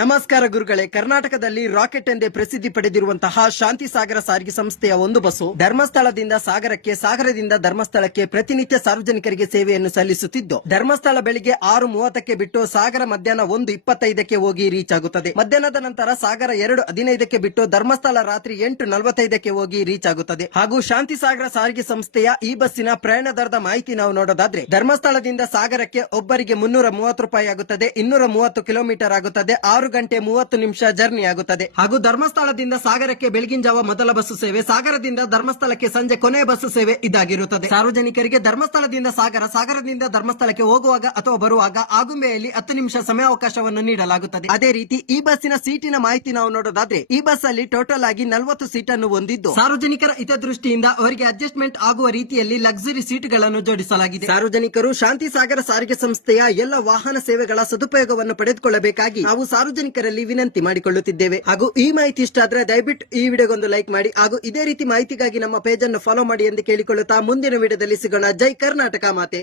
ನಮಸ್ಕಾರ ಗುರುಗಳೇ. ಕರ್ನಾಟಕದಲ್ಲಿ ರಾಕೆಟ್ ಎಂದೇ ಪ್ರಸಿದ್ಧಿ ಪಡೆದಿರುವಂತಹ ಶಾಂತಿ ಸಾಗರ ಸಾರಿಗೆ ಸಂಸ್ಥೆಯ ಒಂದು ಬಸ್ಸು ಧರ್ಮಸ್ಥಳದಿಂದ ಸಾಗರಕ್ಕೆ, ಸಾಗರದಿಂದ ಧರ್ಮಸ್ಥಳಕ್ಕೆ ಪ್ರತಿನಿತ್ಯ ಸಾರ್ವಜನಿಕರಿಗೆ ಸೇವೆಯನ್ನು ಸಲ್ಲಿಸುತ್ತಿದ್ದು, ಧರ್ಮಸ್ಥಳ ಬೆಳಿಗ್ಗೆ 6:30ಕ್ಕೆ ಬಿಟ್ಟು ಸಾಗರ ಮಧ್ಯಾಹ್ನ 1:25ಕ್ಕೆ ಹೋಗಿ ರೀಚ್ ಆಗುತ್ತದೆ. ಮಧ್ಯಾಹ್ನದ ನಂತರ ಸಾಗರ 2:15ಕ್ಕೆ ಬಿಟ್ಟು ಧರ್ಮಸ್ಥಳ ರಾತ್ರಿ 8:45ಕ್ಕೆ ಹೋಗಿ ರೀಚ್ ಆಗುತ್ತದೆ. ಹಾಗೂ ಶಾಂತಿ ಸಾಗರ ಸಾರಿಗೆ ಸಂಸ್ಥೆಯ ಈ ಬಸ್ಸಿನ ಪ್ರಯಾಣ ದರದ ಮಾಹಿತಿ ನಾವು ನೋಡೋದಾದ್ರೆ, ಧರ್ಮಸ್ಥಳದಿಂದ ಸಾಗರಕ್ಕೆ ಒಬ್ಬರಿಗೆ 330 ರೂಪಾಯಿ ಆಗುತ್ತದೆ, 230 ಕಿಲೋಮೀಟರ್ ಆಗುತ್ತದೆ, 6 ಗಂಟೆ 30 ನಿಮಿಷ ಜರ್ನಿ ಆಗುತ್ತದೆ. ಹಾಗೂ ಧರ್ಮಸ್ಥಳದಿಂದ ಸಾಗರಕ್ಕೆ ಬೆಳಗಿನ ಜಾವ ಮೊದಲ ಬಸ್ಸು ಸೇವೆ, ಸಾಗರದಿಂದ ಧರ್ಮಸ್ಥಳಕ್ಕೆ ಸಂಜೆ ಕೊನೆಯ ಬಸ್ಸು ಸೇವೆ ಇದಾಗಿರುತ್ತದೆ. ಸಾರ್ವಜನಿಕರಿಗೆ ಧರ್ಮಸ್ಥಳದಿಂದ ಸಾಗರ, ಸಾಗರದಿಂದ ಧರ್ಮಸ್ಥಳಕ್ಕೆ ಹೋಗುವಾಗ ಅಥವಾ ಬರುವಾಗ ಆಗುಂಬೆಯಲ್ಲಿ 10 ನಿಮಿಷ ಸಮಯಾವಕಾಶವನ್ನು ನೀಡಲಾಗುತ್ತದೆ. ಅದೇ ರೀತಿ ಈ ಬಸ್ಸಿನ ಸೀಟಿನ ಮಾಹಿತಿ ನಾವು ನೋಡೋದಾದ್ರೆ, ಈ ಬಸ್ ಅಲ್ಲಿ ಟೋಟಲ್ ಆಗಿ 40 ಸೀಟ್ ಅನ್ನು ಹೊಂದಿದ್ದು, ಸಾರ್ವಜನಿಕರ ಹಿತದೃಷ್ಟಿಯಿಂದ ಅವರಿಗೆ ಅಡ್ಜಸ್ಟ್ಮೆಂಟ್ ಆಗುವ ರೀತಿಯಲ್ಲಿ ಲಕ್ಸುರಿ ಸೀಟ್ ಗಳನ್ನು ಜೋಡಿಸಲಾಗಿದೆ. ಸಾರ್ವಜನಿಕರು ಶಾಂತಿ ಸಾಗರ ಸಾರಿಗೆ ಸಂಸ್ಥೆಯ ಎಲ್ಲ ವಾಹನ ಸೇವೆಗಳ ಸದುಪಯೋಗವನ್ನು ಪಡೆದುಕೊಳ್ಳಬೇಕಾಗಿ ನಾವು ಸಾರ್ವಜನಿಕರಲ್ಲಿ ವಿನಂತಿ ಮಾಡಿಕೊಳ್ಳುತ್ತಿದ್ದೇವೆ. ಹಾಗೂ ಈ ಮಾಹಿತಿ ಇಷ್ಟ ಆದ್ರೆ ದಯವಿಟ್ಟು ಈ ವಿಡಿಯೋಗೊಂದು ಲೈಕ್ ಮಾಡಿ, ಹಾಗೂ ಇದೇ ರೀತಿ ಮಾಹಿತಿಗಾಗಿ ನಮ್ಮ ಪೇಜ್ ಅನ್ನು ಫಾಲೋ ಮಾಡಿ ಎಂದು ಕೇಳಿಕೊಳ್ಳುತ್ತಾ ಮುಂದಿನ ವಿಡಿಯೋದಲ್ಲಿ ಸಿಗೋಣ. ಜೈ ಕರ್ನಾಟಕ ಮಾತೆ.